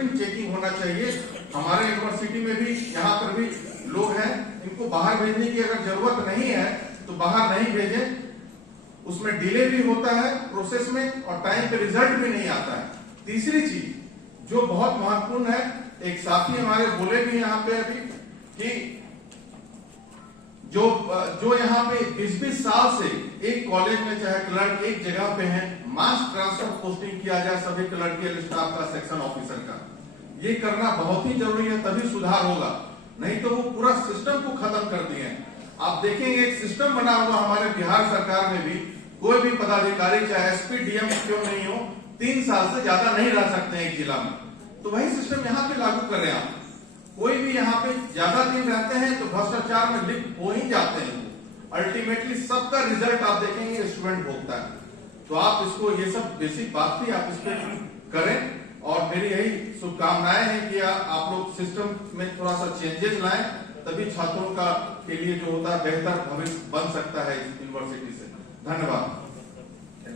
Fingerprint checking होना चाहिए। हमारे यूनिवर्सिटी में भी यहाँ पर भी लोग हैं, इनको बाहर भेजने की अगर जरूरत नहीं है तो बाहर नहीं भेजें। उसमें डिले भी होता है प्रोसेस में और टाइम पे रिजल्ट भी नहीं आता है। तीसरी चीज जो बहुत महत्वपूर्ण है, एक साथी हमारे बोले भी यहाँ पे अभी कि जो यहाँ पे 20-20 साल से एक कॉलेज में चाहे क्लर्क एक जगह पे है, मास ट्रांसफर पोस्टिंग किया जाए सभी क्लर्कियल स्टाफ का, सेक्शन ऑफिसर का, ये करना बहुत ही जरूरी है, तभी सुधार होगा। नहीं तो वो पूरा सिस्टम को खत्म कर दिए हैं। आप देखेंगे एक सिस्टम बना हुआ हमारे बिहार सरकार में भी, कोई भी पदाधिकारी चाहे एसपी डीएम क्यों नहीं हो, 3 साल से ज्यादा नहीं रह सकते एक जिला में। तो वही सिस्टम यहाँ पे लागू कर रहे हैं आप। कोई भी यहाँ पे ज्यादा दिन रहते हैं तो भ्रष्टाचार में लिप्त हो ही जाते हैं। अल्टीमेटली सबका रिजल्ट आप देखेंगे स्टूडेंट भोगता है। तो आप इसको, ये सब बेसिक बात थी, आप इस पे करें। और मेरी यही शुभकामनाएं हैं कि आप लोग सिस्टम में थोड़ा सा चेंजेस लाएं, तभी छात्रों का के लिए जो होता है बेहतर भविष्य बन सकता है इस यूनिवर्सिटी से। धन्यवाद।